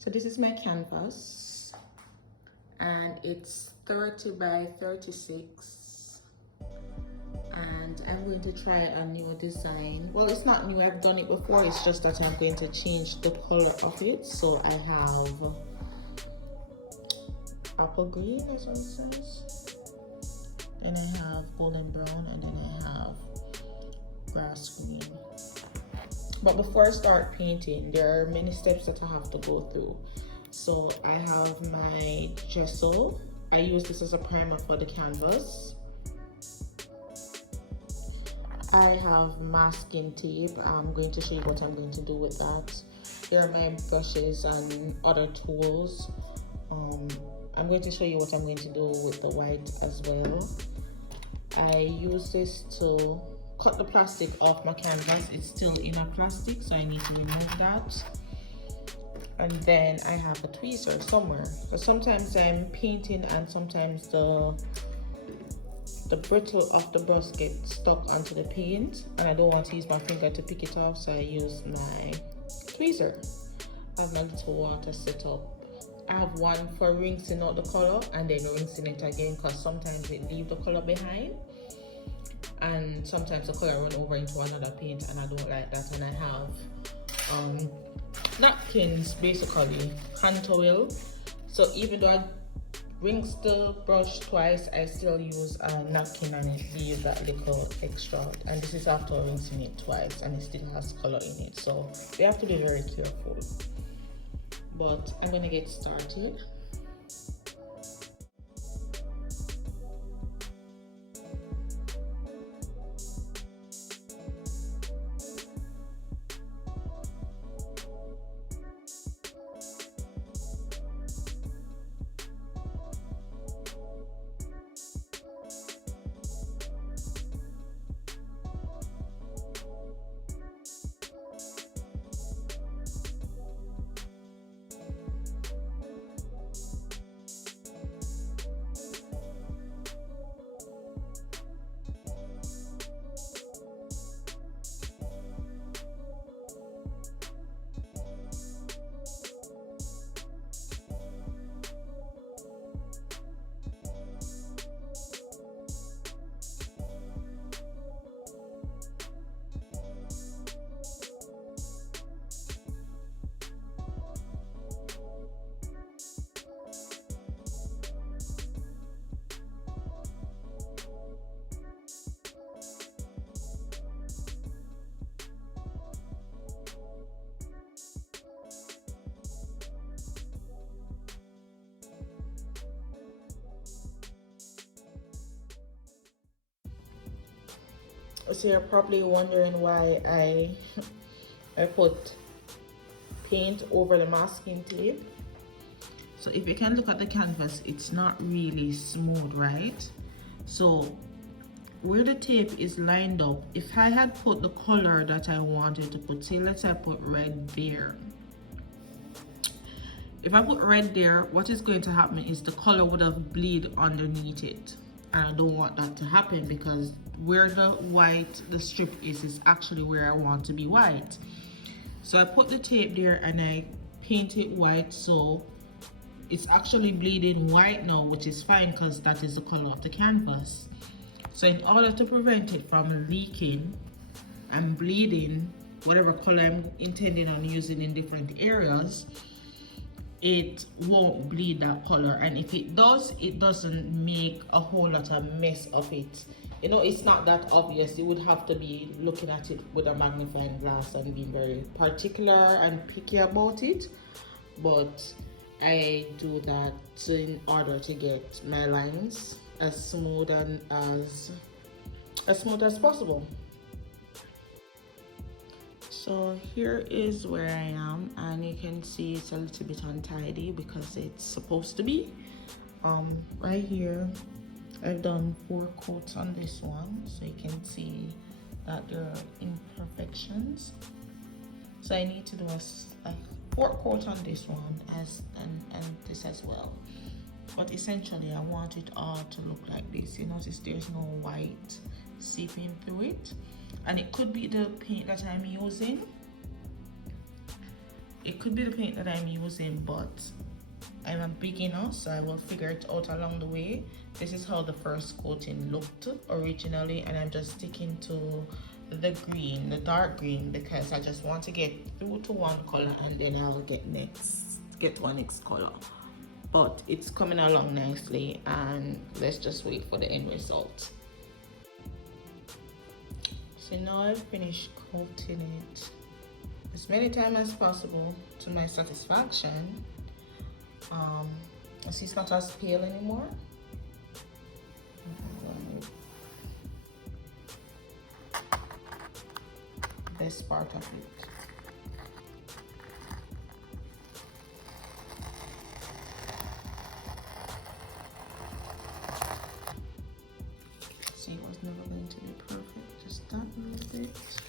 So this is my canvas and it's 30 by 36, and I'm going to try a new design. Well, it's not new, I've done it before, it's just that I'm going to change the color of it. So I have apple green, as one says, then I have golden brown, and then I have grass green. But before I start painting, there are many steps that I have to go through. So I have my gesso. I use this as a primer for the canvas. I have masking tape. I'm going to show you what I'm going to do with that. Here are my brushes and other tools. I'm going to show you what I'm going to do with the white as well. I use this to cut the plastic off my canvas. It's still in a plastic, so I need to remove that. And then I have a tweezer somewhere, because sometimes I'm painting and sometimes the brittle of the brush gets stuck onto the paint and I don't want to use my finger to pick it off, so I use my tweezer. I have my little water set up. I have one for rinsing out the color and then rinsing it again, because sometimes it leaves the color behind and sometimes the color run over into another paint and I don't like that. And I have napkins, basically hand towel. So even though I rinse the brush twice, I still use a napkin and it leaves that little extra. And this is after rinsing it twice and it still has color in it, so we have to be very careful. But I'm gonna get started. So you're probably wondering why I put paint over the masking tape. So if you can look at the canvas, it's not really smooth, right? So where the tape is lined up, if I had put the color that I wanted to put, say let's say I put red there. If I put red there, what is going to happen is the color would have bleed underneath it. And I don't want that to happen, because where the white, the strip is actually where I want to be white. So I put the tape there and I paint it white, so it's actually bleeding white now, which is fine because that is the color of the canvas. So in order to prevent it from leaking and bleeding whatever color I'm intending on using in different areas, it won't bleed that color. And if it does, it doesn't make a whole lot of mess of it. You know, it's not that obvious. You would have to be looking at it with a magnifying glass and being very particular and picky about it. But I do that in order to get my lines as smooth and as smooth as possible. So here is where I am, and you can see it's a little bit untidy because it's supposed to be. Right here I've done 4 coats on this one, so you can see that there are imperfections. So I need to do a 4 coat on this one and this as well. But essentially I want it all to look like this. You notice there's no white seeping through it, and it could be the paint that I'm using. It could be the paint that I'm using, but I'm a beginner, so I will figure it out along the way. This is how the first coating looked originally, and I'm just sticking to the green, the dark green, because I just want to get through to one color and then I'll get to our next color. But it's coming along nicely, and let's just wait for the end result. So now I've finished coating it as many times as possible to my satisfaction. See, it's not as pale anymore. Best part of it. See, it was never going to be perfect. Just that little bit.